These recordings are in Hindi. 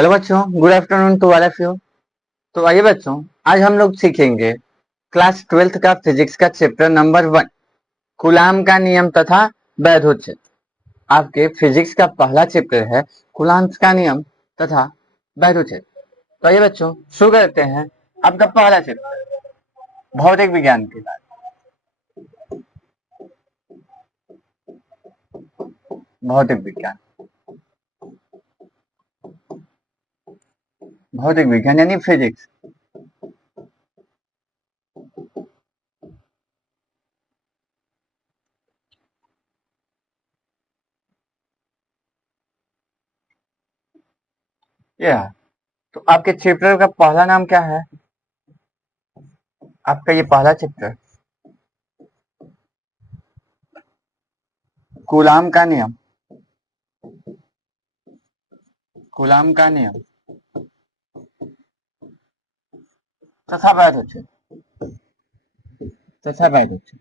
हेलो बच्चों, good afternoon to all of you. तो आइए बच्चों, आज हम लोग सीखेंगे क्लास 12th का फिजिक्स का चैप्टर नंबर 1, कूलाम का नियम तथा वैधोच्छेद। आपके फिजिक्स का पहला चैप्टर है कूलाम का नियम तथा वैधोच्छेद। तो आइए बच्चों, शुरू करते हैं आपका पहला चैप्टर, भौतिक विज्ञान के बाद। भौतिक विज्ञान, भौतिक विज्ञान यानी फिजिक्स। या तो आपके चैप्टर का पहला नाम क्या है? आपका ये पहला चैप्टर कूलाम का नियम, कूलाम का नियम तथा वैधोच्छेद, तथा वैधोच्छेद।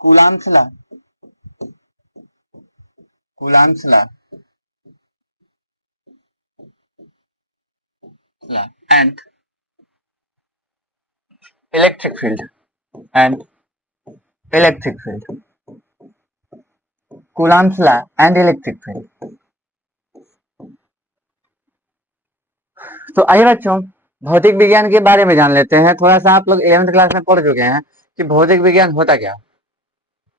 Coulomb's law, Coulomb's law and electric field, and electric field, Coulomb's law and electric field. तो आइए बच्चों, भौतिक विज्ञान के बारे में जान लेते हैं। थोड़ा सा आप लोग 11th क्लास में पढ़ चुके हैं कि भौतिक विज्ञान होता क्या।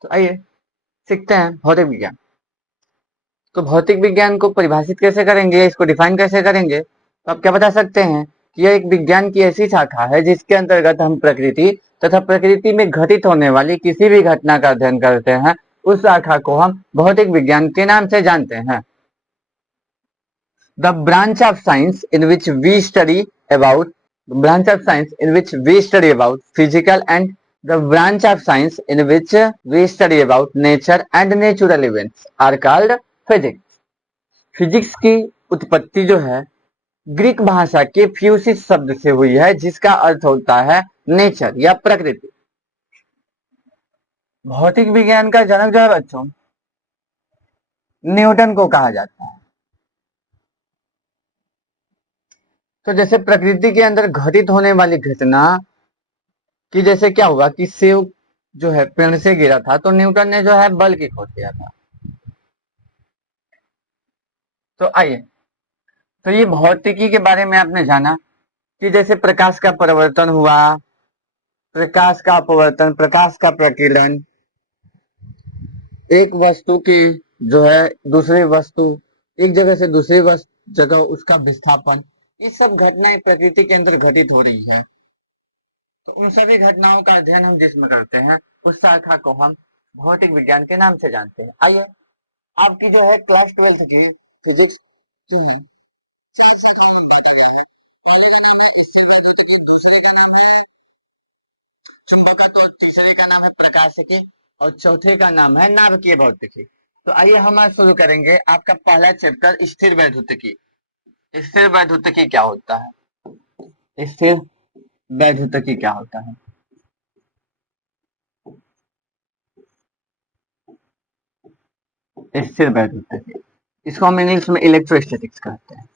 तो आइए सीखते हैं भौतिक विज्ञान। तो भौतिक विज्ञान को परिभाषित कैसे करेंगे, इसको डिफाइन कैसे करेंगे, तो आप क्या बता सकते हैं कि यह एक विज्ञान की ऐसी शाखा है जिसके अंतर्गत हम प्रकृति तथा प्रकृति में घटित होने वाली किसी भी घटना का अध्ययन करते हैं। उस शाखा को हम भौतिक विज्ञान के नाम से जानते हैं। The branch of science in which we study about branch of science in which we study about physical and the branch of science in which we study about nature and natural events are called physics. Physics की उत्पत्ति जो है ग्रीक भाषा के फ्यूसिस शब्द से हुई है, जिसका अर्थ होता है नेचर या प्रकृति। भौतिक विज्ञान का जनक जो है बच्चों, न्यूटन को कहा जाता है। तो जैसे प्रकृति के अंदर घटित होने वाली घटना कि जैसे क्या हुआ कि सेब जो है पेड़ से गिरा था, तो न्यूटन ने जो है बल की खोज किया था। तो आइए, तो ये भौतिकी के बारे में आपने जाना कि जैसे प्रकाश का परिवर्तन हुआ, प्रकाश का अपवर्तन, प्रकाश का प्रकीर्णन, एक वस्तु की जो है दूसरी वस्तु, एक जगह से दूसरी जगह उसका विस्थापन, ये सब घटनाएं प्रकृति के अंदर घटित हो रही है। तो उन सभी घटनाओं का अध्ययन हम जिसमें करते हैं, उस शाखा को हम भौतिक विज्ञान के नाम से जानते हैं। आइए, आपकी जो है क्लास 12th की फिजिक्स की चुंबकत्व, और तीसरे का नाम है प्रकाशिकी, और चौथे का नाम है नाभिकीय भौतिकी। तो आइए हम आज शुरू करेंगे आपका पहला चैप्टर स्थिर वैद्युतिकी। स्थिर वैद्युतिकी क्या होता है? स्थिर वैद्युतिकी क्या होता है? स्थिर वैद्युतिकी, इसको हम इंग्लिश में इलेक्ट्रोस्टैटिक्स कहते हैं।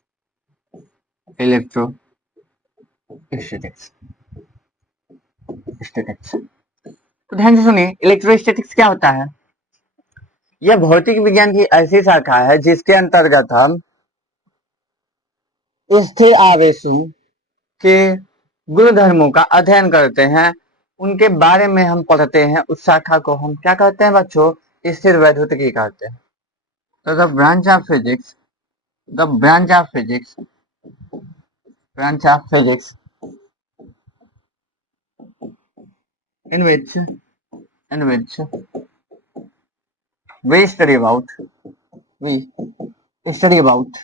Electrostatics, statics. तो ध्यान से सुनिए, इलेक्ट्रोस्टैटिक्स क्या होता है? यह भौतिक विज्ञान की ऐसी शाखा है जिसके अंतर्गत हम स्थिर आवेशों के गुणधर्मों का अध्ययन करते हैं, उनके बारे में हम पढ़ते हैं। उस शाखा को हम क्या कहते हैं बच्चों? स्थिर वैद्युतिकी कहते हैं। तो the branch of physics, the branch of physics, branch of physics in which we study about, we study about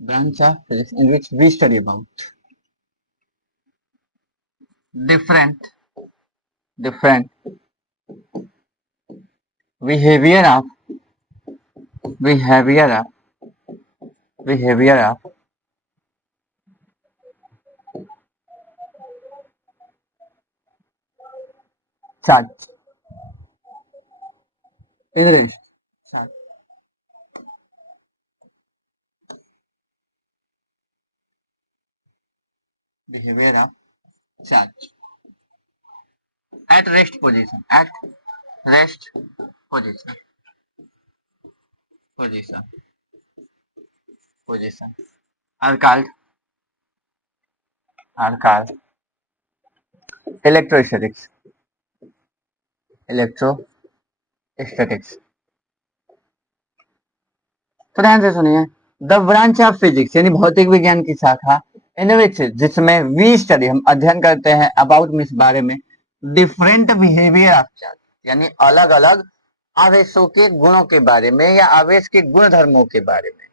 branch of physics in which we study about different different behavior of behavior of behavior of charge in rest charge behaviour of charge at rest position position position position are called electrostatics electrostatics तो ध्यान से सुनिए द ब्रांच ऑफ फिजिक्स यानी भौतिक विज्ञान की शाखा इन विच जिसमें वी स्टडी हम अध्ययन करते हैं अबाउट में इस बारे में डिफरेंट बिहेवियर ऑफ चार्ज यानी अलग अलग आवेशों के गुणों के बारे में या आवेश के गुण धर्मों के बारे में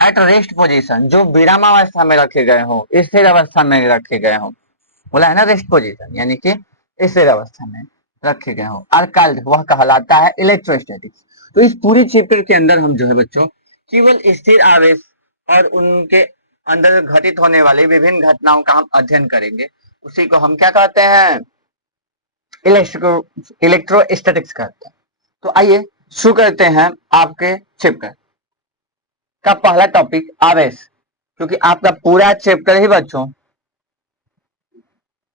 एट रेस्ट पोजीशन जो विरामावस्था में रखे गए हो स्थिर अवस्था में रखे गए हो बोला है ना रेस्ट पोजीशन यानी कि स्थिर अवस्था में रखे गए हो आर कॉल्ड वह कहलाता है इलेक्ट्रोस्टैटिक्स। तो इस पूरी चैप्टर के अंदर हम जो है बच्चों केवल स्थिर आवेश और उनके अंदर घटित होने वाली विभिन्न घटनाओं का हम अध्ययन करेंगे उसी को हम क्या कहते हैं इलेक्ट्रोस्टैटिक्स कहते हैं। तो आइए शुरू करते हैं आपके चैप्टर का पहला टॉपिक आवेश क्योंकि आपका पूरा चैप्टर ही बच्चों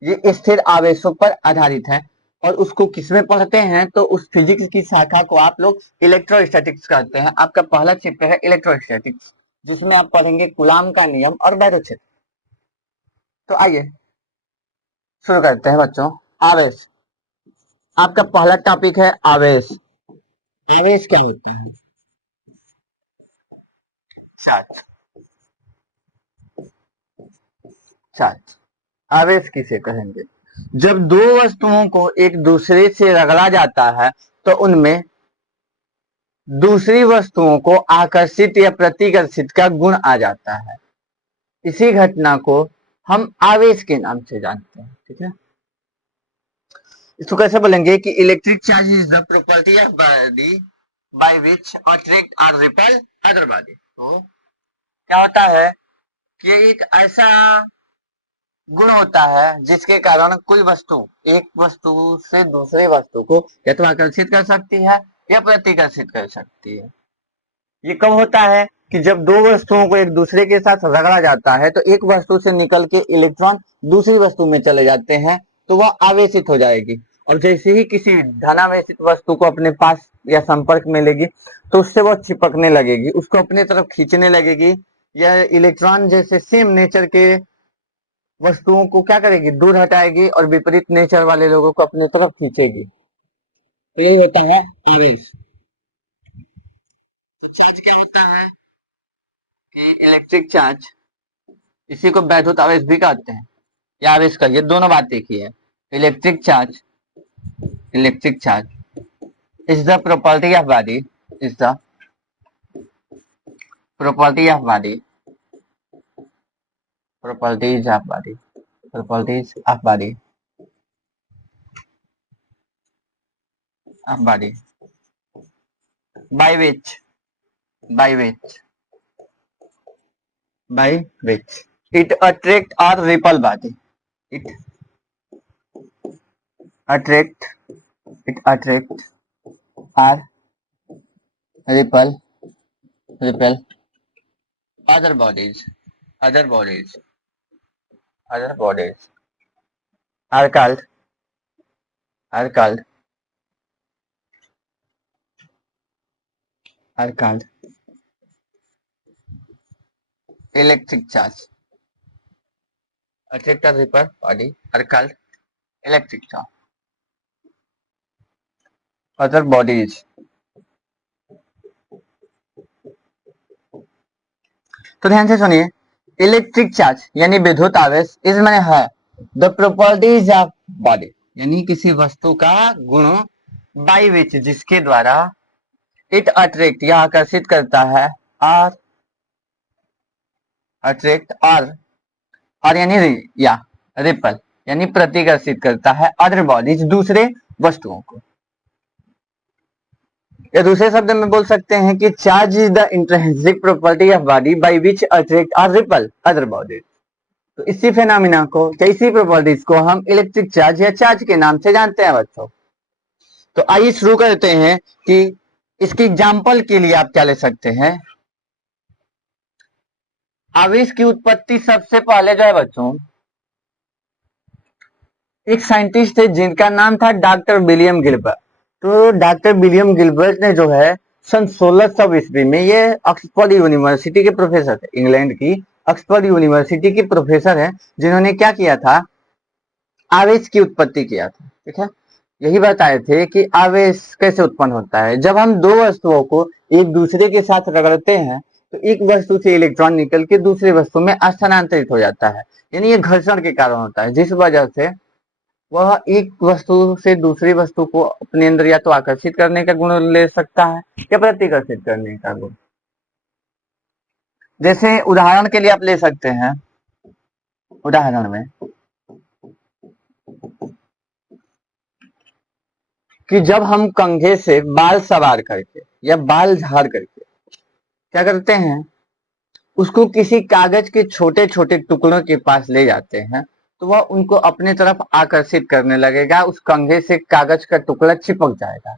ये स्थिर आवेशों पर आधारित है और उसको किसमें पढ़ते हैं तो उस फिजिक्स की शाखा को आप लोग इलेक्ट्रोस्टैटिक्स कहते हैं। आपका पहला चैप्टर है इलेक्ट्रोस्टैटिक्स जिसमें आप पढ़ेंगे कूलाम का नियम और बैरो क्षेत्र। तो आइए शुरू करते हैं बच्चों आवेश। आपका पहला टॉपिक है आवेश। आवेश क्या होता है? चार्ज। चार्ज आवेश किसे कहेंगे? जब दो वस्तुओं को एक दूसरे से रगड़ा जाता है तो उनमें दूसरी वस्तुओं को आकर्षित या प्रतिकर्षित का गुण आ जाता है। इसी घटना को हम आवेश के नाम से जानते हैं। ठीक है, इसको कैसे बोलेंगे कि electric charge is the property of body by which attract और रिपेल अदर बॉडी। तो क्या होता है कि एक ऐसा गुण होता है जिसके कारण कोई वस्तु एक वस्तु से दूसरे वस्तु को या तो आकर्षित कर सकती है या प्रतिकर्षित कर सकती है। ये कब होता है कि जब दो वस्तुओं को एक दूसरे के साथ रगड़ा जाता है तो एक वस्तु से निकल के इलेक्ट्रॉन दूसरी वस्तु में चले जाते हैं तो वह आवेशित हो जाएगी और जैसे ही किसी धनावेशित वस्तु को अपने पास या संपर्क में लेगी तो उससे वह चिपकने लगेगी, उसको अपने तरफ खींचने लगेगी। यह इलेक्ट्रॉन जैसे सेम नेचर के वस्तुओं को क्या करेगी, दूर हटाएगी और विपरीत नेचर वाले लोगों को अपने तरफ खींचेगी। तो यही होता है आवेश। तो चार्ज क्या होता है कि इलेक्ट्रिक चार्ज, इसी को वैद्युत आवेश भी कहते हैं या आवेश का, ये दोनों बात एक ही है। Electric charge is the property of body is the properties of body by which it attract or repel body it attract or repel other bodies are called electric charge। attract or repel body are called electric charge। other bodies, तो ध्यान से सुनिए, इलेक्ट्रिक चार्ज यानी विद्युत आवेश इस माने है द प्रॉपर्टीज ऑफ बॉडी यानी किसी वस्तु का गुण बाय विच जिसके द्वारा इट अट्रैक्ट या आकर्षित करता है और अट्रैक्ट और यानी या रिपल यानी प्रतिकर्षित करता है अदर बॉडीज दूसरे वस्तुओं को। या दूसरे शब्द में बोल सकते हैं कि charge is the intrinsic property of body by which attract और रिपल अदर बॉडीज। तो इसी फेनामिना को या इसी प्रॉपर्टीज को हम इलेक्ट्रिक चार्ज या चार्ज के नाम से जानते हैं बच्चों। तो आइए शुरू करते हैं कि इसकी एग्जाम्पल के लिए आप क्या ले सकते हैं। आवेश की उत्पत्ति सबसे पहले जो है बच्चों, एक साइंटिस्ट थे जिनका नाम था डॉक्टर विलियम गिलबर्ट। तो डॉक्टर विलियम गिलबर्ट ने जो है सन 1600 ईस्वी में, ये ऑक्सफोर्ड यूनिवर्सिटी के प्रोफेसर थे, इंग्लैंड की ऑक्सफोर्ड यूनिवर्सिटी के प्रोफेसर है, जिन्होंने क्या किया था, आवेश की उत्पत्ति किया था। ठीक है, यही बताए थे कि आवेश कैसे उत्पन्न होता है। जब हम दो वस्तुओं को एक दूसरे के साथ रगड़ते हैं तो एक वस्तु से इलेक्ट्रॉन निकल के दूसरी वस्तु में स्थानांतरित हो जाता है, यानी ये घर्षण के कारण होता है, जिस वजह से वह एक वस्तु से दूसरी वस्तु को अपने अंदर या तो आकर्षित करने का गुण ले सकता है या प्रतिकर्षित करने का गुण। जैसे उदाहरण के लिए आप ले सकते हैं, उदाहरण में कि जब हम कंघे से बाल सवार करके या बाल झाड़ करके क्या करते हैं, उसको किसी कागज के छोटे छोटे टुकड़ों के पास ले जाते हैं, तो वह उनको अपने तरफ आकर्षित करने लगेगा, उस कंघे से कागज का टुकड़ा चिपक जाएगा।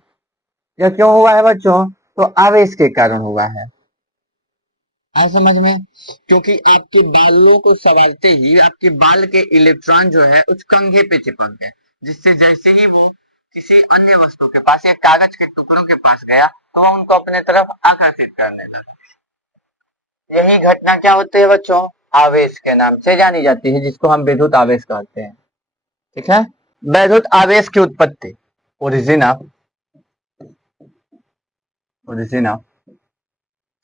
यह क्यों हुआ है बच्चों, तो आवेश के कारण हुआ है। आए समझ में, क्योंकि आपके बालों को संवारते ही आपके बाल के इलेक्ट्रॉन जो है उस कंघे पे चिपक गए, जिससे जैसे ही वो किसी अन्य वस्तु के पास या कागज के टुकड़ों के पास गया तो वह उनको अपने तरफ आकर्षित करने लगा। यही घटना क्या होती है बच्चों, आवेश के नाम से जानी जाती है, जिसको हम विद्युत आवेश कहते हैं। ठीक है, वैद्युत आवेश की उत्पत्ति, origin of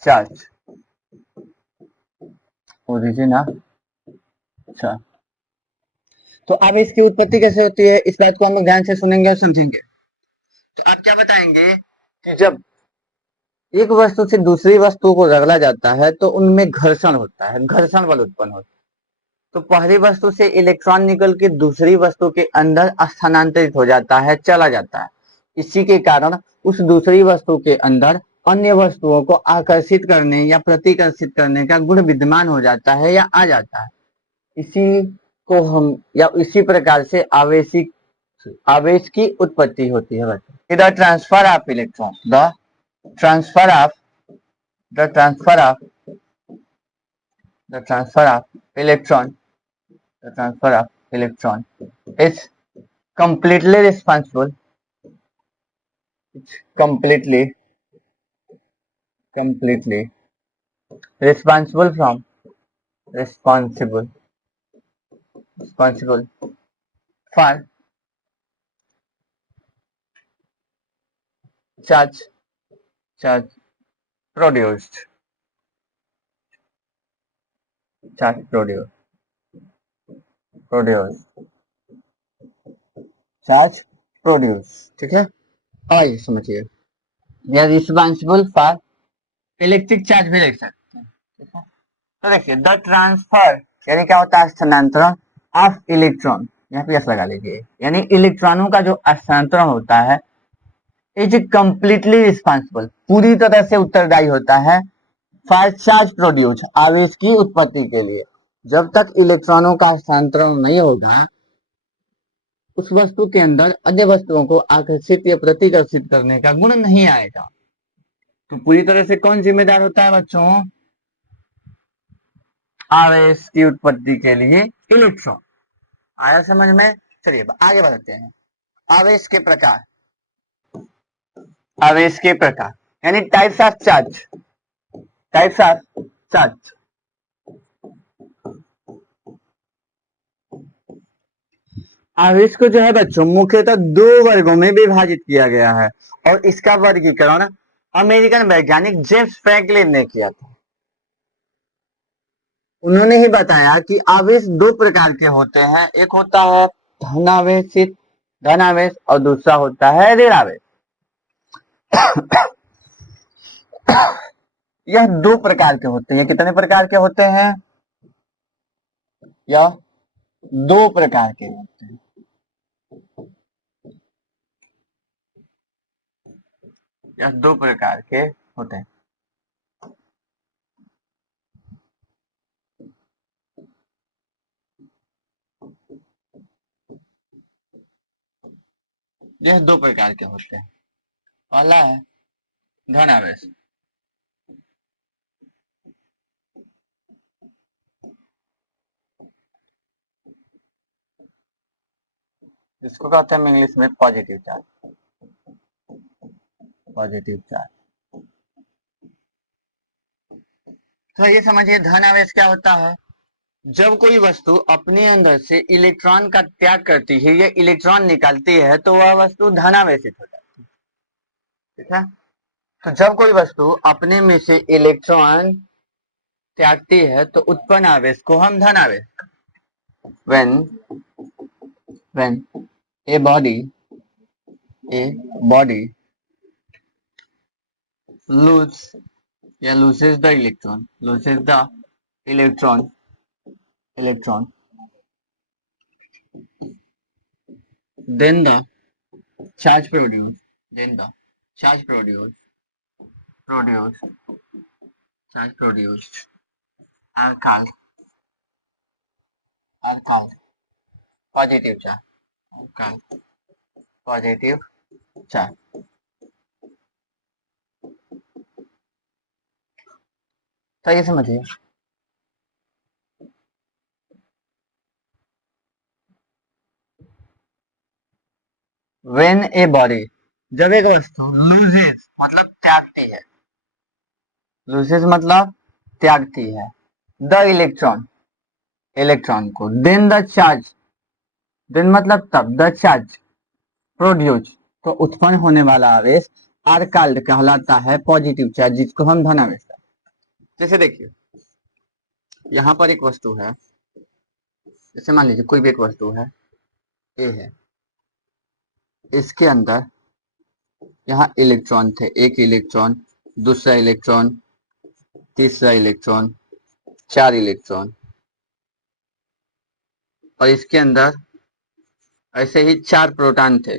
charge, origin of charge. तो आवेश की उत्पत्ति कैसे होती है, इस बात को हम लोग ध्यान से सुनेंगे और समझेंगे। तो आप क्या बताएंगे कि जब एक वस्तु से दूसरी वस्तु को रगड़ा जाता है तो उनमें घर्षण होता है, घर्षण बल उत्पन्न होता है। तो पहली वस्तु से इलेक्ट्रॉन निकल के दूसरी वस्तु के अंदर स्थानांतरित हो जाता है, चला जाता है। इसी के कारण उस दूसरी वस्तु के अंदर अन्य वस्तुओं को आकर्षित करने या प्रतिकर्षित करने का गुण विद्यमान हो जाता है या आ जाता है। इसी को हम या इसी प्रकार से आवेश की उत्पत्ति होती है बच्चों। The transfer of electron, transfer of the transfer of the transfer of electron the transfer of electron is completely responsible, it's completely responsible from responsible for charge charge produced charge produced charge produced। ठीक है, आइए समझिए, या रिस्पॉन्सिबल फॉर इलेक्ट्रिक चार्ज भी लिख सकते हैं। ठीक है, तो देखिए द ट्रांसफर यानी क्या होता है, स्थानांतरण ऑफ इलेक्ट्रॉन, यहाँ पे यस लगा लीजिए, यानी इलेक्ट्रॉनों का जो स्थानांतरण होता है इज कंप्लीटली रिस्पॉन्सिबल, पूरी तरह से उत्तरदायी होता है फॉर चार्ज प्रोड्यूस, आवेश की उत्पत्ति के लिए। जब तक इलेक्ट्रॉनों का स्थानांतरण नहीं होगा उस वस्तु के अंदर अन्य वस्तुओं को आकर्षित या प्रतिकर्षित करने का गुण नहीं आएगा। तो पूरी तरह से कौन जिम्मेदार होता है बच्चों, आवेश की उत्पत्ति के लिए इलेक्ट्रॉन। आया समझ में, चलिए आगे बढ़ते हैं। आवेश के प्रकार, आवेश के प्रकार यानी types of charge, types of charge. आवेश को जो है बच्चों मुख्यतः दो वर्गों में विभाजित किया गया है, और इसका वर्गीकरण अमेरिकन वैज्ञानिक जेम्स फ्रैंकलिन ने किया था। उन्होंने ही बताया कि आवेश दो प्रकार के होते हैं, एक होता है धनावेशित धनावेश और दूसरा होता है ऋणावेश। यह दो प्रकार के होते हैं, कितने प्रकार के होते हैं, यह दो प्रकार के होते हैं, यह दो प्रकार के होते हैं। यह दो प्रकार के होते हैं। पहला है धन आवेश। इसको कहते हैं इंग्लिश में पॉजिटिव चार्ज। Positive charge. तो ये समझिए धन आवेश क्या होता है। जब कोई वस्तु अपने अंदर से इलेक्ट्रॉन का त्याग करती है या इलेक्ट्रॉन निकालती है तो वह वस्तु धनावेशित हो जाती है। ठीक है। तो जब कोई वस्तु अपने में से इलेक्ट्रॉन त्यागती है तो उत्पन्न आवेश को हम धन आवेश। when a body loses the electron, then the charge produced then the charge produced charge produced are called positive charge, are called positive charge। तो ये समझिए when a body, जब एक वस्तु loses मतलब त्यागती है, loses मतलब त्यागती है द इलेक्ट्रॉन को, देन द चार्ज, देन मतलब तब, द चार्ज प्रोड्यूस तो उत्पन्न होने वाला आवेश आर काल्ड कहलाता है पॉजिटिव चार्ज, जिसको हम धन आवेश कहते हैं। जैसे देखिए यहाँ पर एक वस्तु है, जैसे मान लीजिए कोई भी एक वस्तु है, ए है, इसके अंदर यहाँ इलेक्ट्रॉन थे, एक इलेक्ट्रॉन, दूसरा इलेक्ट्रॉन, तीसरा इलेक्ट्रॉन, 4 इलेक्ट्रॉन, और इसके अंदर ऐसे ही 4 प्रोटॉन थे।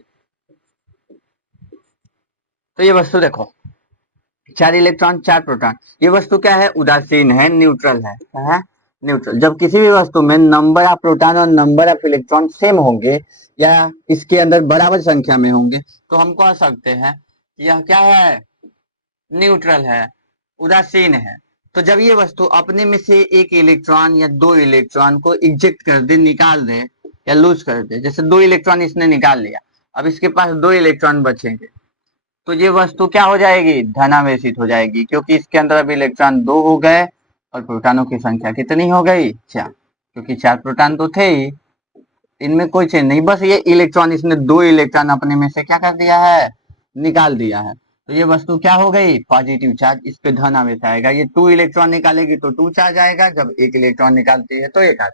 तो ये वस्तु देखो 4 इलेक्ट्रॉन 4 प्रोटॉन, ये वस्तु क्या है, उदासीन है, न्यूट्रल है। क्या है, न्यूट्रल। जब किसी भी वस्तु में नंबर ऑफ प्रोटॉन और नंबर ऑफ इलेक्ट्रॉन सेम होंगे या इसके अंदर बराबर संख्या में होंगे तो हम कह सकते हैं यह क्या है, न्यूट्रल है, उदासीन है। तो जब ये वस्तु अपने में से एक इलेक्ट्रॉन या 2 इलेक्ट्रॉन को इजेक्ट कर दे, निकाल दे या लूज कर दे, जैसे 2 इलेक्ट्रॉन इसने निकाल लिया, अब इसके पास 2 इलेक्ट्रॉन बचेंगे, तो ये वस्तु क्या हो जाएगी, धनावेशित हो जाएगी, क्योंकि इसके अंदर अब इलेक्ट्रॉन 2 हो गए और प्रोटॉनों की संख्या कितनी हो गई, 4, क्योंकि 4 प्रोटॉन तो थे ही, इनमें कोई चेंज नहीं, बस ये इलेक्ट्रॉन, इसने 2 इलेक्ट्रॉन अपने में से क्या कर दिया है, निकाल दिया है। तो ये वस्तु क्या हो गई, पॉजिटिव चार्ज, इस पे धन आवेश आएगा। ये 2 इलेक्ट्रॉन निकालेगी तो 2 चार्ज आएगा, जब 1 इलेक्ट्रॉन निकालती है तो 1 आएगा।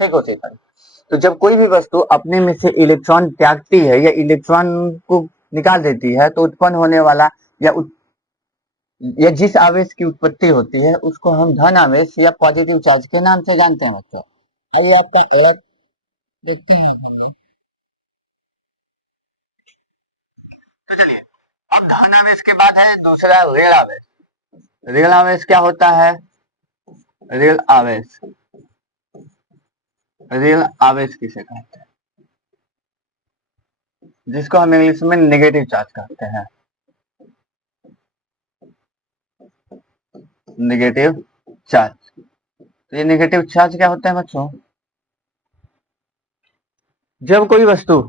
ठीक होती है। तो जब कोई भी वस्तु अपने में से इलेक्ट्रॉन त्यागती है या इलेक्ट्रॉन को निकाल देती है तो उत्पन्न होने वाला या जिस आवेश की उत्पत्ति होती है उसको हम धन आवेश या पॉजिटिव चार्ज के नाम से जानते हैं बच्चों। आइए आपका एरर देखते हैं हम लोग। तो चलिए अब धन आवेश के बाद है दूसरा ऋण आवेश। ऋण आवेश क्या होता है, ऋण आवेश, ऋण आवेश किसे कहते हैं, जिसको हम इंग्लिश में नेगेटिव चार्ज कहते हैं। नेगेटिव चार्ज, तो ये नेगेटिव चार्ज क्या होता है बच्चों, जब कोई वस्तु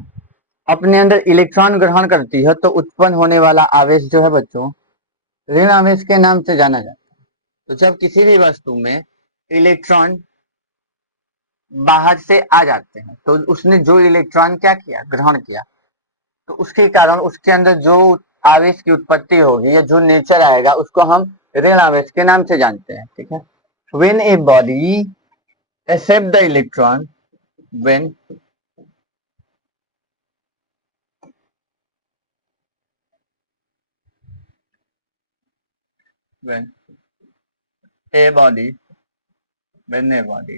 अपने अंदर इलेक्ट्रॉन ग्रहण करती है तो उत्पन्न होने वाला आवेश जो है बच्चों ऋण आवेश के नाम से जाना जाता है। तो जब किसी भी वस्तु में इलेक्ट्रॉन बाहर से आ जाते हैं तो उसने जो इलेक्ट्रॉन क्या किया, ग्रहण किया, तो उसके कारण उसके अंदर जो आवेश की उत्पत्ति होगी या जो नेचर आएगा उसको हम ऋण आवेश के नाम से जानते हैं। ठीक है। When a body except the electron, when when a body when a body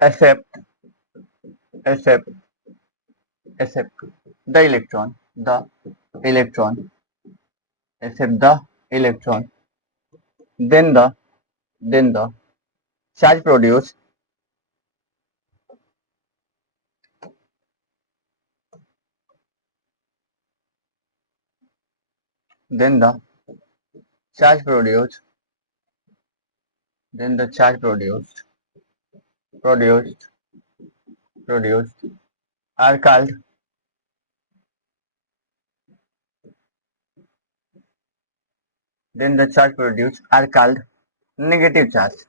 accept accept accept the electron accept the electron, then the charge produced then the charge produced then the charge produced are called then the charge produced are called negative charge।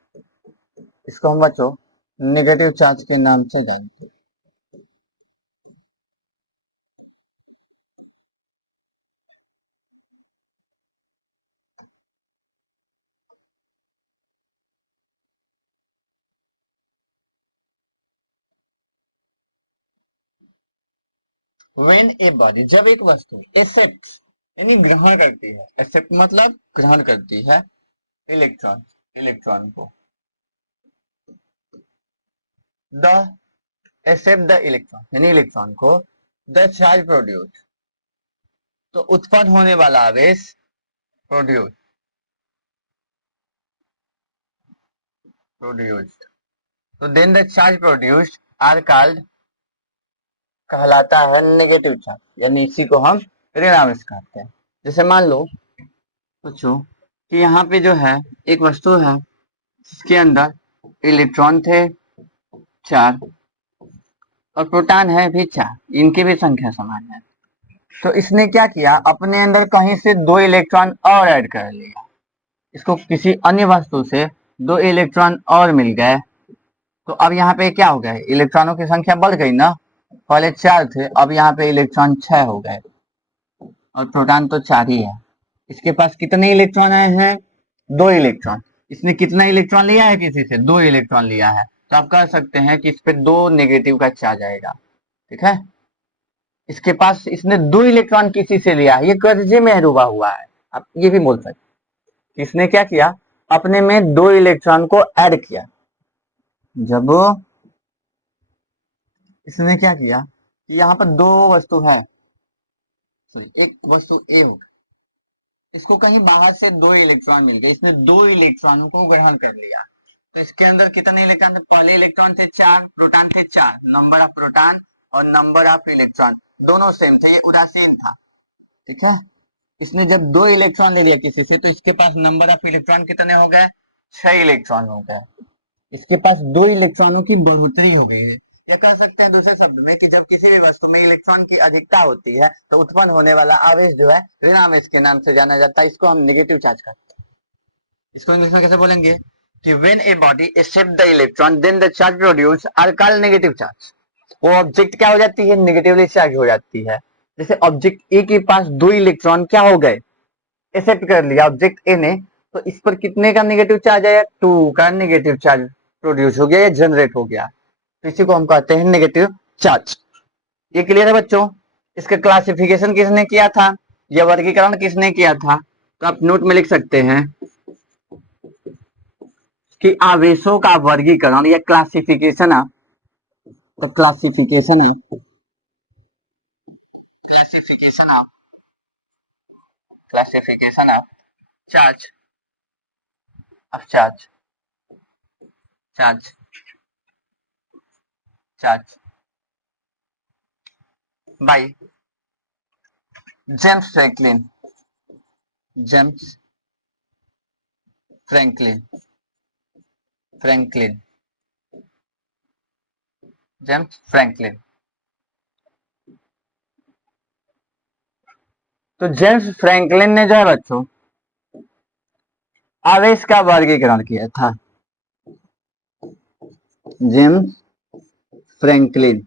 इसको हम बच्चों नेगेटिव चार्ज के नाम से जानते हैं। When a body जब एक वस्तु accepts यानी ग्रहण करती है, accept मतलब ग्रहण करती है इलेक्ट्रॉन को, द accept द इलेक्ट्रॉन यानी इलेक्ट्रॉन को, द चार्ज प्रोड्यूस तो उत्पन्न होने वाला आवेश, प्रोड्यूस्ड तो then the charge produced are called कहलाता है नेगेटिव चार्ज, यानी इसी को हम ऋण आवेश कहते हैं। जैसे मान लो बच्चों कि यहाँ पे जो है एक वस्तु है जिसके अंदर इलेक्ट्रॉन थे 4 और प्रोटॉन है भी 4, इनकी भी संख्या समान है। तो इसने क्या किया, अपने अंदर कहीं से 2 इलेक्ट्रॉन और ऐड कर लिया, इसको किसी अन्य वस्तु से 2 इलेक्ट्रॉन और मिल गए। तो अब यहाँ पे क्या हो गया, इलेक्ट्रॉनों की संख्या बढ़ गई ना, पहले 4 थे अब यहाँ पे इलेक्ट्रॉन 6 हो गए और प्रोटॉन तो 4 ही है। इसके पास कितने इलेक्ट्रॉन आए हैं, 2 इलेक्ट्रॉन। इसने कितना इलेक्ट्रॉन लिया है, किसी से 2 इलेक्ट्रॉन लिया है, तो आप कह सकते हैं कि इस पे 2 नेगेटिव का चार्ज आएगा। ठीक है, इसके पास इसने 2 इलेक्ट्रॉन किसी से लिया है, ये कर्जे में डूबा हुआ है। आप ये भी बोल सकते, इसने क्या किया, अपने में 2 इलेक्ट्रॉन को ऐड किया। जब इसने क्या किया कि यहाँ पर 2 वस्तु है, एक वस्तु ए हो, इसको कहीं बाहर से 2 इलेक्ट्रॉन मिल गए, इसने 2 इलेक्ट्रॉनों को ग्रहण कर लिया। तो इसके अंदर कितने इलेक्ट्रॉन थे, पहले इलेक्ट्रॉन थे 4, प्रोटॉन थे 4, नंबर ऑफ प्रोटॉन और नंबर ऑफ इलेक्ट्रॉन दोनों सेम थे, ये उदासीन था। ठीक है, इसने जब 2 इलेक्ट्रॉन ले लिया किसी से, तो इसके पास नंबर ऑफ इलेक्ट्रॉन कितने हो गए, 6 इलेक्ट्रॉन हो गए। इसके पास 2 इलेक्ट्रॉनों की बढ़ोतरी हो गई है। या कह सकते हैं दूसरे शब्द में कि जब किसी भी वस्तु में इलेक्ट्रॉन की अधिकता होती है तो उत्पन्न होने वाला आवेश जो है ऋण आवेश के नाम से जाना जाता है, इसको हम नेगेटिव चार्ज कहते हैं। इसको इंग्लिश में कैसे बोलेंगे कि when a body accept the electron then the charge produced are called negative charge। वो ऑब्जेक्ट क्या हो जाती है, नेगेटिवली चार्ज हो जाती है। जैसे ऑब्जेक्ट ए के पास 2 इलेक्ट्रॉन क्या हो गए, एक्सेप्ट कर लिया ऑब्जेक्ट ए ने, तो इस पर कितने का नेगेटिव चार्ज आया, 2 का नेगेटिव चार्ज प्रोड्यूस हो गया या जनरेट हो गया, तो इसी को हम कहते हैं नेगेटिव चार्ज। ये क्लियर है बच्चों। इसका क्लासिफिकेशन किसने किया था, यह वर्गीकरण किसने किया था, तो आप नोट में लिख सकते हैं कि आवेशों का वर्गीकरण या क्लासिफिकेशन ऑफ, तो classification of charge of charge charge by James Franklin Franklin James Franklin. तो जेम्स फ्रैंकलिन ने जो है बच्चों आवेश का वर्गीकरण किया था, जेम्स फ्रैंकलिन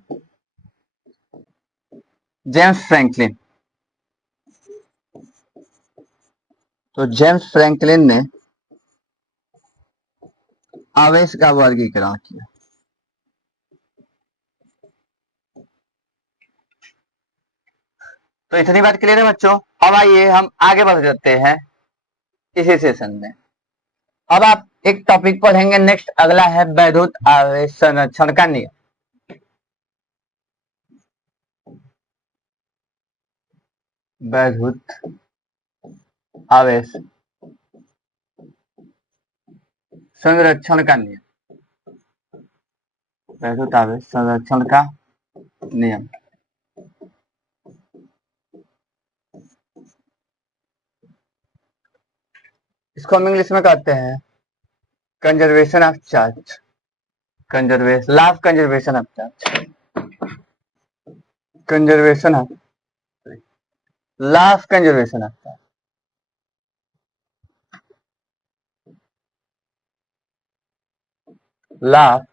तो जेम्स फ्रैंकलिन ने आवेश का वर्गीकरण किया। तो इतनी बात क्लियर है बच्चों। अब आइए हम आगे बढ़ जाते हैं इसी सेशन में। अब आप एक टॉपिक पढ़ेंगे नेक्स्ट, अगला है वैद्युत आवेश संरक्षण का नियम। वैद्युत आवेश संरक्षण का नियम, वैद्युत आवेश संरक्षण का नियम। इसको हम इंग्लिश में कहते हैं conservation of charge, conservation, law of conservation of charge, conservation of, law of conservation of charge, law of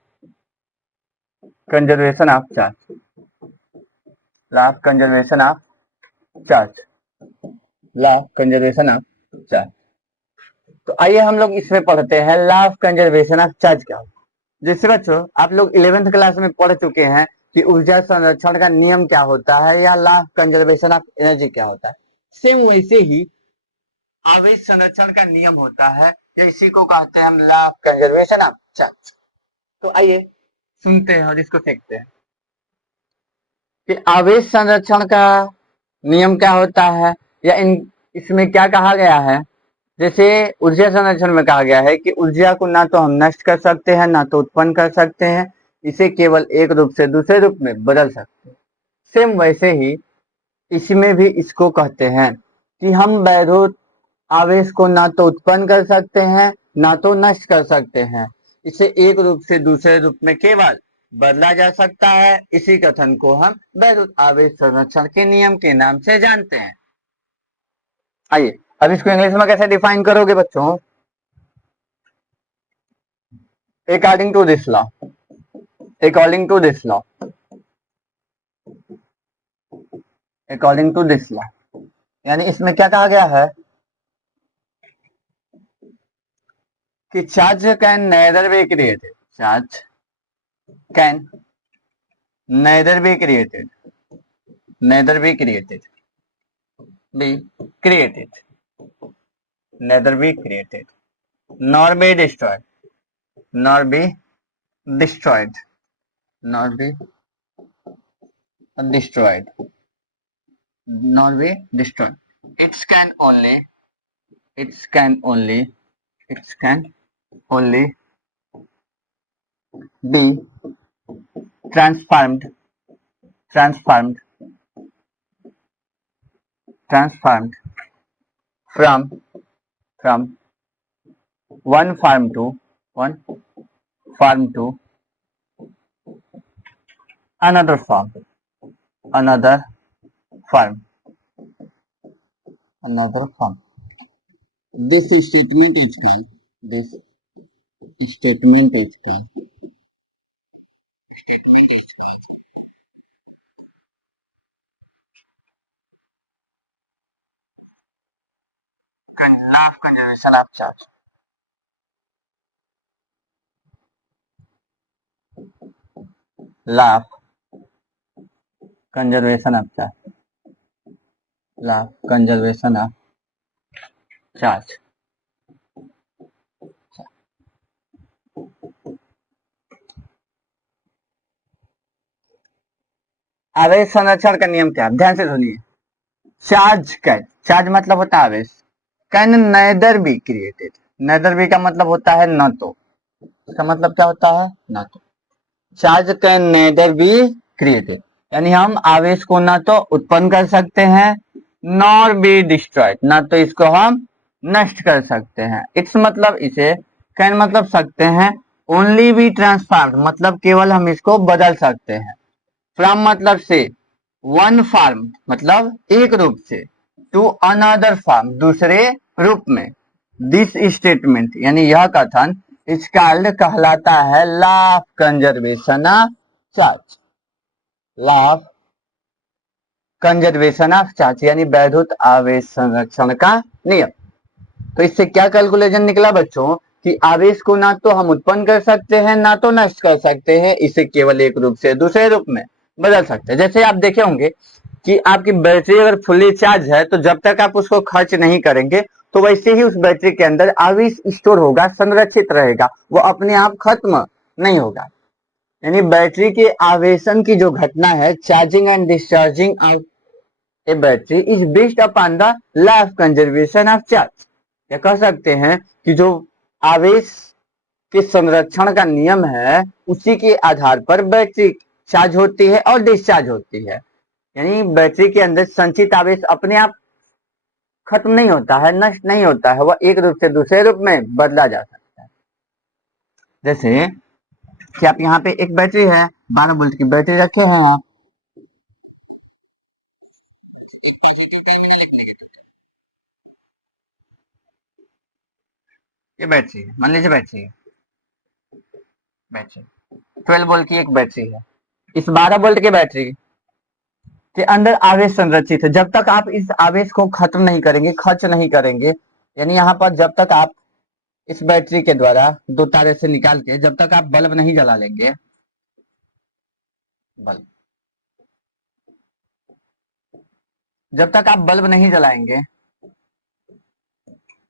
conservation of charge, law of conservation of charge, law of conservation of charge. तो आइए हम लोग इसमें पढ़ते हैं law of conservation of charge क्या होता है। जैसे बच्चों आप लोग 11th क्लास में पढ़ चुके हैं कि ऊर्जा संरक्षण का नियम क्या होता है या law of conservation of energy क्या होता है, सेम वैसे ही आवेश संरक्षण का नियम होता है या इसी को कहते हैं हम law of conservation of charge. तो आइए सुनते हैं और इसको सीखते हैं कि आवेश संरक्षण का नियम क्या होता है या इसमें क्या कहा गया है। जैसे ऊर्जा संरक्षण में कहा गया है कि ऊर्जा को ना तो हम नष्ट कर सकते हैं ना तो उत्पन्न कर सकते हैं, इसे केवल एक रूप से दूसरे रूप में बदल सकते हैं। सेम वैसे ही इसमें भी इसको कहते हैं कि हम वैद्युत आवेश को ना तो उत्पन्न कर सकते हैं ना तो नष्ट कर सकते हैं, इसे एक रूप से दूसरे रूप में केवल बदला जा सकता है। इसी कथन को हम वैद्युत आवेश संरक्षण के नियम के नाम से जानते हैं। आइए अब इसको इंग्लिश में कैसे डिफाइन करोगे बच्चों। According to this law, according to this law, according to this law, यानी इसमें क्या कहा गया है कि charge can neither be created, charge can neither be created, neither be created, be created, neither be created nor be destroyed, nor be destroyed, nor be destroyed, nor be destroyed. It can only, it can only, it can only be transformed, transformed, transformed from one form to another form, another form, another form. This statement is can, this statement is can, law of conservation of charge. Law of conservation of charge. Law of conservation of charge. आवेश संरक्षण का नियम क्या है, ध्यान से सुनिए। चार्ज कैन, चार्ज मतलब होता है आवेश, can neither be created, neither B का मतलब होता है न तो, इसका मतलब क्या होता है न तो। Charge can neither be created यानी हम आवेश को ना तो उत्पन्न कर सकते हैं नॉर बी डिस्ट्रॉयड, ना तो इसको हम नष्ट कर सकते हैं। इट्स मतलब इसे, कैन मतलब सकते हैं, ओनली बी ट्रांसफॉर्म मतलब केवल हम इसको बदल सकते हैं, फ्रॉम मतलब से, वन फॉर्म मतलब एक रूप से, टू अनदर फॉर्म दूसरे रूप में। दिस स्टेटमेंट यानी यह कथन इस कॉल्ड कहलाता है law of conservation of charge, law of conservation of charge यानी वैद्युत आवेश संरक्षण का नियम। तो इससे क्या कैलकुलेशन निकला बच्चों कि आवेश को ना तो हम उत्पन्न कर सकते हैं ना तो नष्ट कर सकते हैं, इसे केवल एक रूप से दूसरे रूप में बदल सकते हैं। जैसे आप देखे होंगे कि आपकी बैटरी अगर फुल्ली चार्ज है तो जब तक आप उसको खर्च नहीं करेंगे तो वैसे ही उस बैटरी के अंदर आवेश स्टोर होगा, संरक्षित रहेगा, वो अपने आप खत्म नहीं होगा। यानी बैटरी के आवेशन की जो घटना है, charging and discharging of A battery is based upon the law of conservation of charge. या कह सकते हैं कि जो आवेश के संरक्षण का नियम है उसी के आधार पर बैटरी चार्ज होती है और डिस्चार्ज होती है। यानी बैटरी के अंदर संचित आवेश अपने आप खत्म नहीं होता है, नष्ट नहीं होता है, वह एक रूप से दूसरे रूप में बदला जा सकता है। जैसे कि आप यहाँ पे एक बैटरी है, 12 वोल्ट की बैटरी रखे हैं आप, ये बैटरी है, मान लीजिए बैटरी है, बैटरी 12 वोल्ट की एक बैटरी है। इस 12 वोल्ट के बैटरी के अंदर आवेश संरचित है। जब तक आप इस आवेश को खत्म नहीं करेंगे, खर्च नहीं करेंगे, यानी यहाँ पर जब तक आप इस बैटरी के द्वारा दो तारे से निकाल के जब तक आप बल्ब नहीं जला लेंगे, बल्ब, जब तक आप बल्ब नहीं जलाएंगे,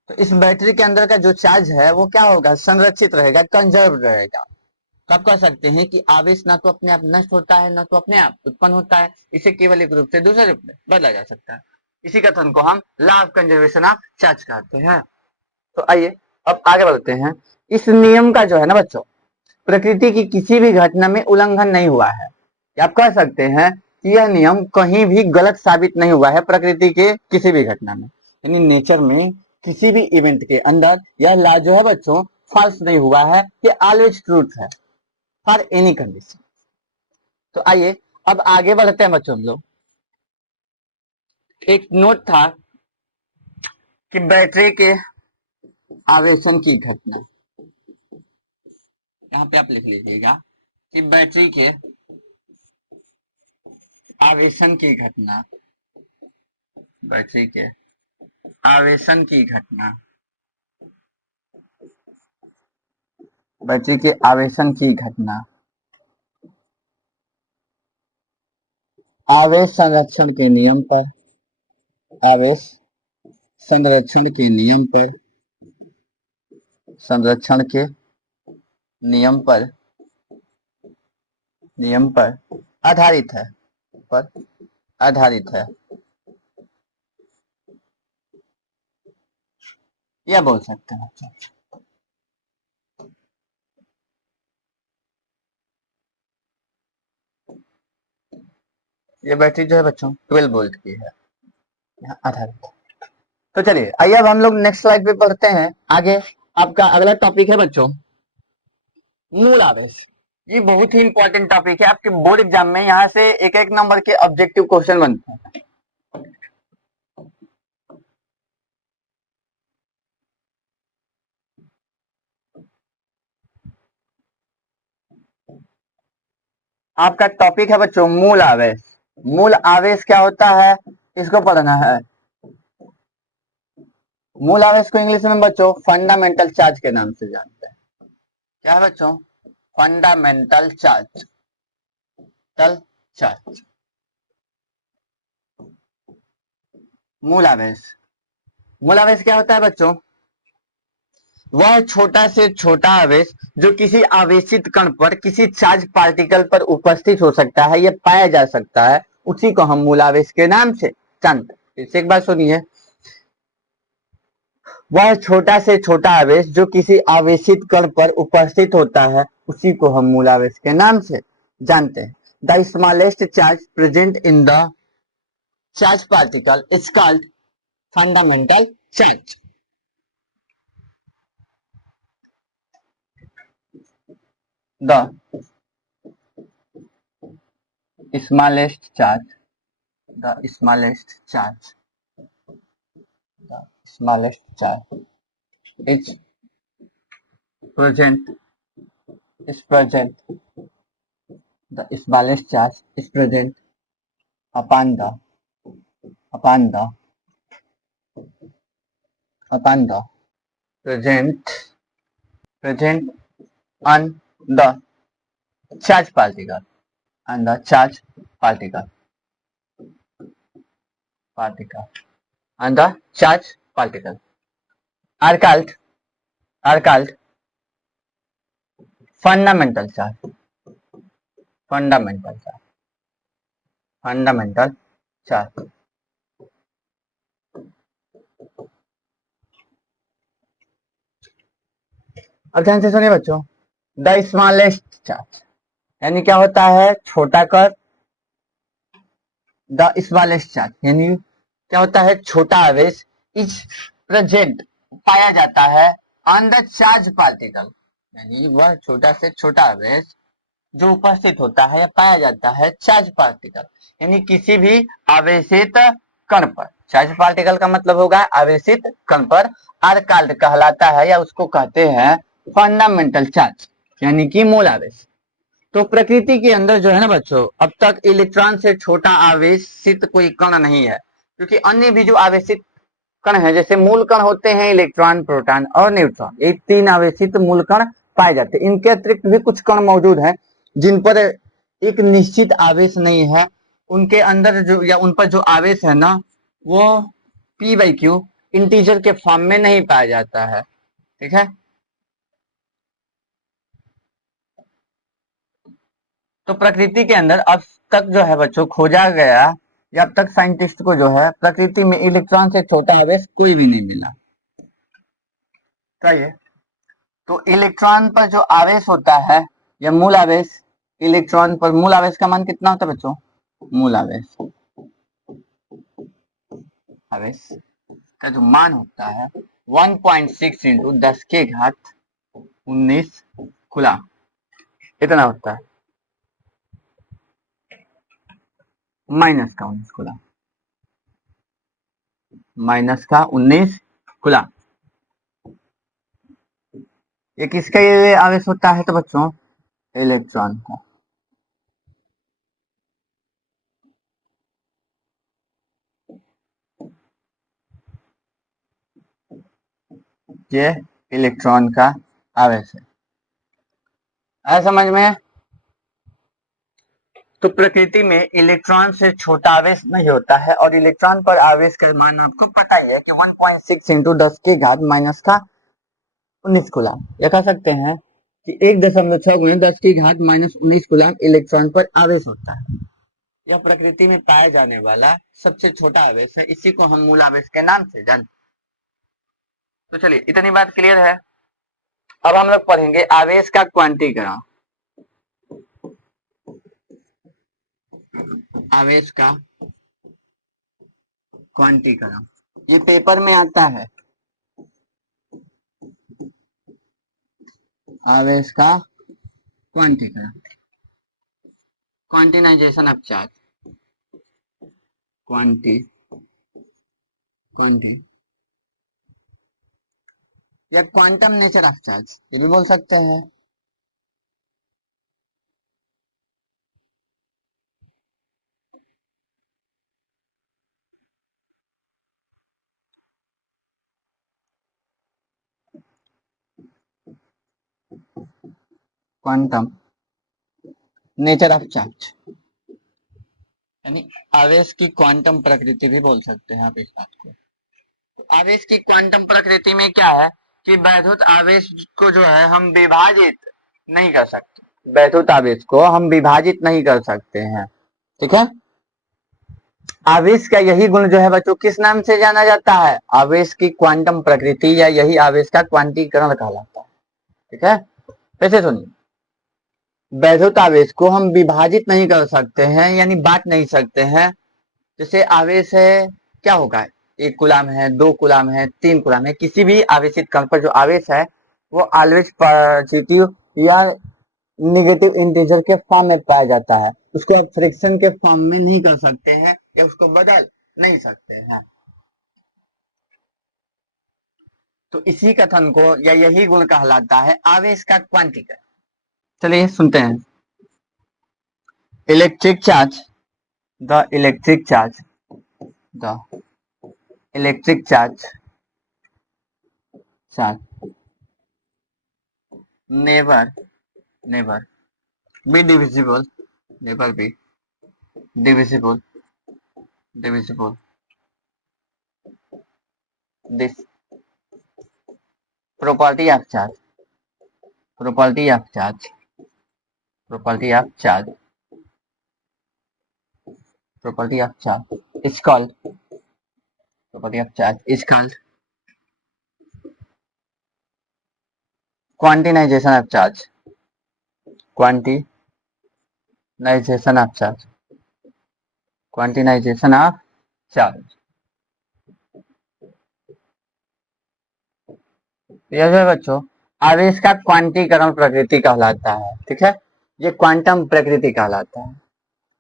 तो इस बैटरी के अंदर का जो चार्ज है वो क्या होगा, संरक्षित रहेगा, कंजर्व रहेगा। तो आप कह सकते हैं कि आवेश ना तो अपने आप नष्ट होता है, ना तो अपने आप उत्पन्न होता है, इसे केवल एक रूप से दूसरे रूप में बदला जा सकता है। इसी कथन को हम law of conservation of charge कहते हैं। तो आइए अब आगे बढ़ते हैं। इस नियम का जो है ना बच्चों, प्रकृति की किसी भी घटना में उल्लंघन नहीं हुआ है। आप कह सकते हैं कि यह नियम कहीं भी गलत साबित नहीं हुआ है प्रकृति के किसी भी घटना में, यानी नेचर में किसी भी इवेंट के अंदर यह लॉ जो है बच्चों फॉल्स नहीं हुआ है, ये ऑलवेज ट्रूथ है फॉर एनी कंडीशन। तो आइए अब आगे बढ़ते हैं बच्चों हम लोग। एक नोट था कि बैटरी के आवेशन की घटना, यहाँ पे आप लिख लीजिएगा कि बैटरी के आवेशन की घटना, बैटरी के आवेशन की घटना, बैटरी के आवेशन की घटना आवेश संरक्षण के नियम पर, आवेश संरक्षण के नियम पर, संरक्षण के नियम पर, नियम पर आधारित है, पर आधारित है, यह बोल सकते हैं। ये बैटरी जो है बच्चों 12 वोल्ट की है, यहाँ आधारित है। तो चलिए आइए अब हम लोग नेक्स्ट स्लाइड पे पढ़ते हैं आगे। आपका अगला टॉपिक है बच्चों मूल आवेश। ये बहुत ही इंपॉर्टेंट टॉपिक है, आपके बोर्ड एग्जाम में यहाँ से एक एक नंबर के ऑब्जेक्टिव क्वेश्चन बनते हैं। आपका टॉपिक है बच्चों मूल आवेश। मूल आवेश क्या होता है इसको पढ़ना है। मूल आवेश को इंग्लिश में बच्चों फंडामेंटल चार्ज के नाम से जानते हैं। क्या है बच्चों, फंडामेंटल चार्ज, टल चार्ज। मूल आवेश, मूल आवेश क्या होता है बच्चों, वह छोटा से छोटा आवेश जो किसी आवेशित कण पर, किसी चार्ज पार्टिकल पर उपस्थित हो सकता है, यह पाया जा सकता है, उसी को हम मूल आवेश के नाम से जानते हैं। फिर से एक बार सुनिए, वह छोटा से छोटा आवेश जो किसी आवेशित कण पर उपस्थित होता है, उसी को हम मूल आवेश के नाम से जानते हैं। The smallest charge present in the charge particle is called fundamental charge. The smallest charge, the smallest charge, the smallest charge is present, is present, the smallest charge is present upon the, upon the, upon the, present, present on the charge particle, on the charge particle, particle, on the charge particle are called, are called fundamental charge, fundamental charge, fundamental charge। अब ध्यान से सुनिए बच्चों, द स्मॉलेस्ट चार्ज यानी क्या होता है, छोटा कर, द स्मॉलेस्ट चार्ज यानी क्या होता है, छोटा आवेश इज प्रेजेंट पाया जाता है ऑन द चार्ज पार्टिकल, यानी वह छोटा से छोटा आवेश जो उपस्थित होता है या पाया जाता है चार्ज पार्टिकल, यानी किसी भी आवेशित कण पर। चार्ज पार्टिकल का मतलब होगा आवेशित कण पर आर काल्ड कहलाता है या उसको कहते हैं फंडामेंटल चार्ज, यानी कि मूल आवेश। तो प्रकृति के अंदर जो है ना बच्चों, अब तक इलेक्ट्रॉन से छोटा आवेशित कोई कण नहीं है, क्योंकि अन्य भी जो आवेशित कण है, जैसे मूल कण होते हैं इलेक्ट्रॉन, प्रोटॉन और न्यूट्रॉन, ये 3 आवेशित मूल कण पाए जाते हैं। इनके अतिरिक्त भी कुछ कण मौजूद हैं जिन पर एक निश्चित आवेश नहीं है, उनके अंदर जो या उन पर जो आवेश है ना वो p/q इंटीजर के फॉर्म में नहीं पाया जाता है। ठीक है, तो प्रकृति के अंदर अब तक जो है बच्चों खोजा गया, या अब तक साइंटिस्ट को जो है प्रकृति में इलेक्ट्रॉन से छोटा आवेश कोई भी नहीं मिला। सही है, तो इलेक्ट्रॉन पर जो आवेश होता है या मूल आवेश, इलेक्ट्रॉन पर मूल आवेश का मान कितना होता है बच्चों? मूल आवेश आवेश का जो मान होता है 1.6 इंटू 10 के घात 19 कूलम, इतना होता है, माइनस का 19 कूलम, माइनस का 19 कूलम। ये किसका ये आवेश होता है तो बच्चों? इलेक्ट्रॉन का। ये इलेक्ट्रॉन का आवेश है, आया समझ में? तो प्रकृति में इलेक्ट्रॉन से छोटा आवेश नहीं होता है, और इलेक्ट्रॉन पर आवेश का मान आपको पता ही है कि 1.6 इंटू 10 के घात माइनस का 19 कूलम, या कह सकते हैं कि 1.6 गुणे 10 की घात माइनस 19 कूलम इलेक्ट्रॉन पर आवेश होता है। यह प्रकृति में पाया जाने वाला सबसे छोटा आवेश है, इसी को हम मूल आवेश के नाम से जानते हैं। तो चलिए इतनी बात क्लियर है। अब हम लोग पढ़ेंगे आवेश का क्वांटीकरण। आवेश का क्वांटीकरण ये पेपर में आता है, आवेश का क्वांटीकरण, क्वांटिनाइजेशन ऑफ चार्ज, क्वांटी क्वांटी या क्वांटम नेचर ऑफ चार्ज ये भी बोल सकते हैं। क्वांटम नेचर ऑफ चार्ज यानी आवेश की क्वांटम प्रकृति भी बोल सकते हैं आप इस बात को। तो आवेश की क्वांटम प्रकृति में क्या है कि वैद्युत आवेश को जो है हम विभाजित नहीं कर सकते, वैद्युत आवेश को हम विभाजित नहीं कर सकते हैं। ठीक है, आवेश का यही गुण जो है बच्चों किस नाम से जाना जाता है? आवेश की क्वांटम प्रकृति, या यही आवेश का क्वांटीकरण कहलाता है। ठीक है, वैसे सुनिए, वैद्युत आवेश को हम विभाजित नहीं कर सकते हैं, यानी बांट नहीं सकते हैं। जैसे आवेश है, क्या होगा, 1 कूलम है, 2 कूलम है, 3 कूलम है, किसी भी आवेशित कण पर जो आवेश है वो ऑलवेज पॉजिटिव या निगेटिव इंटीजर के फॉर्म में पाया जाता है, उसको आप फ्रैक्शन के फॉर्म में नहीं कर सकते हैं या उसको बदल नहीं सकते हैं। तो इसी कथन को या यही गुण कहलाता है आवेश का क्वांटीकरण। चलिए सुनते हैं। Electric charge, the electric charge, the electric charge never never be divisible, never be divisible, divisible, this property of charge, property of charge, property of charge, property of charge is called, property of charge is called quantization of charge, quantization of charge, quantization of charge। यह जो है बच्चों आवेश का क्वांटीकरण प्रकृति कहलाता है, ठीक है, ये क्वांटम प्रकृति कहलाता है।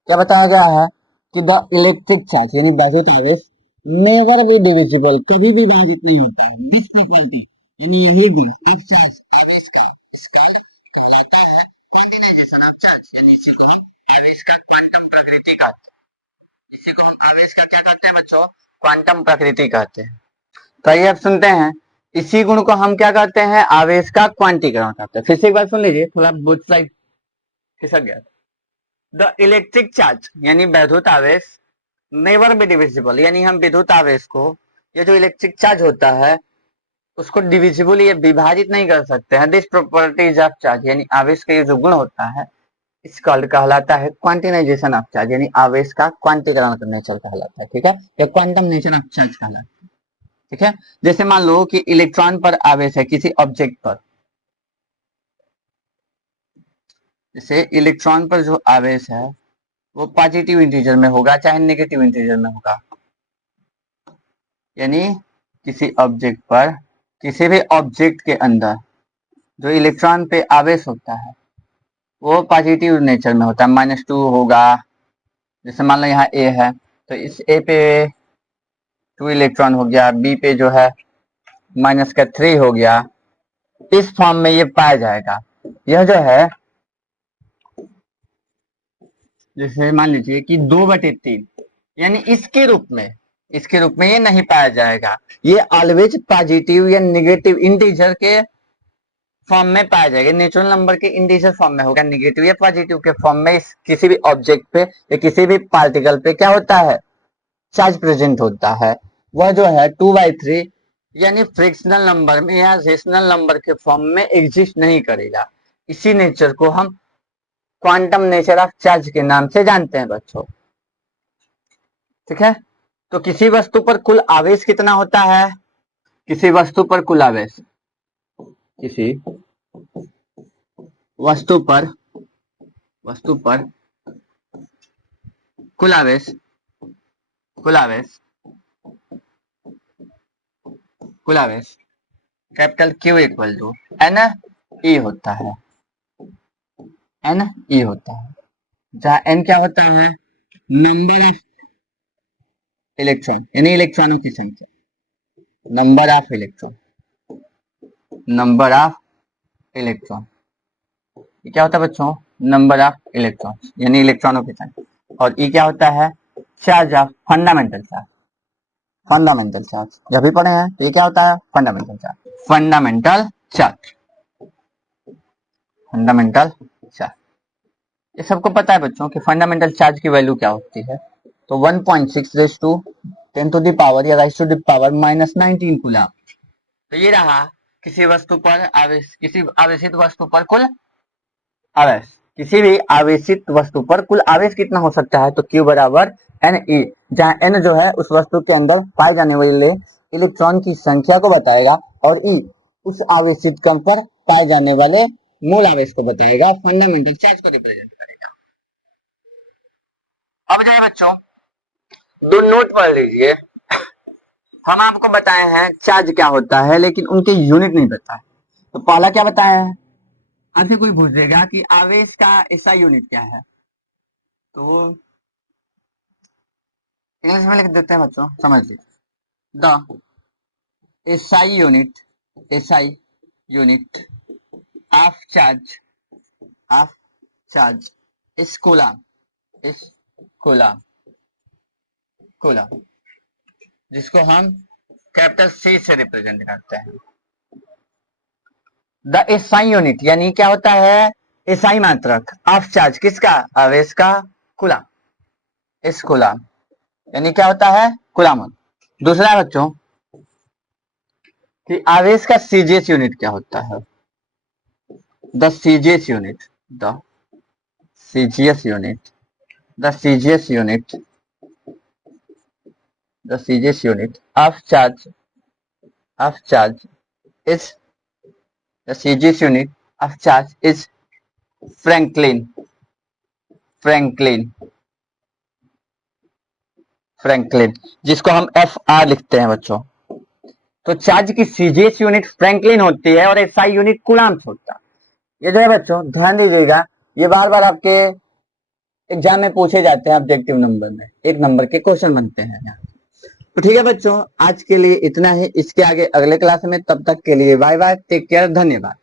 क्या बताया गया है कि द इलेक्ट्रिक चार्ज यानी वैद्युत आवेश नेवर बी डिविजिबल, कभी भी विभाजित नहीं होता है, मिस फ्रीक्वेंसी यानी यही गुण ऑफ चार्ज आवेश का, इसका कहलाता है क्वांटिनाइजेशन ऑफ चार्ज, यानी इसी को हम आवेश का क्वांटम प्रकृति कहते हैं। इसी को हम आवेश का क्या कहते हैं बच्चों, क्वांटम प्रकृति कहते हैं। तो आइए अब सुनते हैं, इसी गुण को हम क्या कहते हैं, आवेश का क्वांटीकरण कहते हैं। फिर से एक बार सुन लीजिए, थोड़ा बोथ साइड खिसक गया। द इलेक्ट्रिक चार्ज यानी वैद्युत आवेश नेवर बी डिविजिबल, यानी हम विद्युत आवेश को, ये जो इलेक्ट्रिक चार्ज होता है उसको डिविजिबल ये विभाजित नहीं कर सकते हैं। दिस प्रॉपर्टीज ऑफ चार्ज यानी आवेश का ये जो गुण होता है इसका कहलाता है क्वांटिनाइजेशन ऑफ चार्ज, यानी आवेश का क्वांटीकरण का नेचर कहलाता है, ठीक है, या क्वांटम नेचर ऑफ चार्ज कहलाता है, ठीक है। जैसे मान लो कि इलेक्ट्रॉन पर आवेश है किसी ऑब्जेक्ट पर, जैसे इलेक्ट्रॉन पर जो आवेश है वो पॉजिटिव इंटीजर में होगा चाहे नेगेटिव इंटीजर में होगा, यानी किसी ऑब्जेक्ट पर, किसी भी ऑब्जेक्ट के अंदर जो इलेक्ट्रॉन पे आवेश होता है वो पॉजिटिव नेचर में होता है, -2 होगा। जैसे मान लो यहाँ ए है तो इस ए पे 2 इलेक्ट्रॉन हो गया, बी पे जो है -3 हो गया, इस फॉर्म में ये पाया जाएगा। यह जो है जैसे मान लीजिए कि 2/3 यानी इसके रूप में ये नहीं पाया जाएगा, ये ऑलवेज पॉजिटिव या नेगेटिव इंटीजर के फॉर्म में पाया जाएगा, नेचुरल नंबर के इंटीजर फॉर्म में होगा, नेगेटिव या पॉजिटिव के फॉर्म में इस किसी भी ऑब्जेक्ट पे या किसी भी पार्टिकल पे क्या होता है, चार्ज प्रेजेंट होता है। वह जो है 2/3 यानी फ्रैक्शनल नंबर में या रेशनल नंबर के फॉर्म में एग्जिस्ट नहीं करेगा। इसी नेचर को हम क्वांटम नेचर ऑफ चार्ज के नाम से जानते हैं बच्चों, ठीक है। तो किसी वस्तु पर कुल आवेश कितना होता है, किसी वस्तु पर कुल आवेश, किसी वस्तु पर कुल आवेश capital Q equal to NE होता है, NE होता है, जहां N क्या होता है, नंबर ऑफ इलेक्ट्रॉन यानी इलेक्ट्रॉनों की संख्या, नंबर ऑफ इलेक्ट्रॉन ये क्या होता है बच्चों, नंबर ऑफ इलेक्ट्रॉन यानी इलेक्ट्रॉनों की संख्या, और E क्या होता है, चार्ज ऑफ फंडामेंटल चार्ज जब भी पढ़े हैं तो ये क्या होता है, फंडामेंटल चार्ज। ये सबको पता है बच्चों कि फंडामेंटल चार्ज की वैल्यू क्या होती है, तो 1.6 raise to 10 to the power या raise to the power -19 coulomb. तो ये रहा किसी वस्तु पर आवेश, किसी आवेशित वस्तु पर कुल आवेश, किसी भी आवेशित वस्तु पर कुल आवेश कितना हो सकता है, तो Q बराबर NE, जहां N जो है उस वस्तु के अंदर पाए जाने वाले इलेक्ट्रॉन की संख्या को बताएगा और E उस आवेशित कण पर पाए जाने वाले मूल आवेश को बताएगा, फंडामेंटल चार्ज को रिप्रेजेंट करेगा। अब जाए बच्चों दो नोट पढ़ लीजिए, हम आपको बताए हैं चार्ज क्या होता है लेकिन उनके यूनिट नहीं बताए। तो पहला क्या बताया है, आपसे कोई पूछ देगा कि आवेश का ऐसा यूनिट क्या है, तो इंग्लिश में लिख देते हैं बच्चों, समझ लीजिए, the SI unit of charge इस कूलम जिसको हम कैपिटल C से रिप्रेजेंट करते हैं। द एसआई यूनिट यानी क्या होता है, एसआई मात्रक ऑफ चार्ज किसका, आवेश का, कूलम, इस कूलम यानी क्या होता है, कूलम। दूसरा बच्चों कि आवेश का सीजीएस यूनिट क्या होता है, the CGS unit of charge is the CGS unit of charge is Franklin, जिसको हम FR लिखते हैं बच्चों, तो चार्ज की सीजीएस यूनिट फ्रैंकलिन होती है और एसआई यूनिट कूलम्ब्स होता है। ये जो है बच्चों ध्यान दीजिएगा, ये बार बार आपके एग्जाम में पूछे जाते हैं, ऑब्जेक्टिव नंबर में 1 नंबर के क्वेश्चन बनते हैं यहाँ। तो ठीक है बच्चों, आज के लिए इतना ही। इसके आगे अगले क्लास में, तब तक के लिए बाय बाय, टेक केयर, धन्यवाद।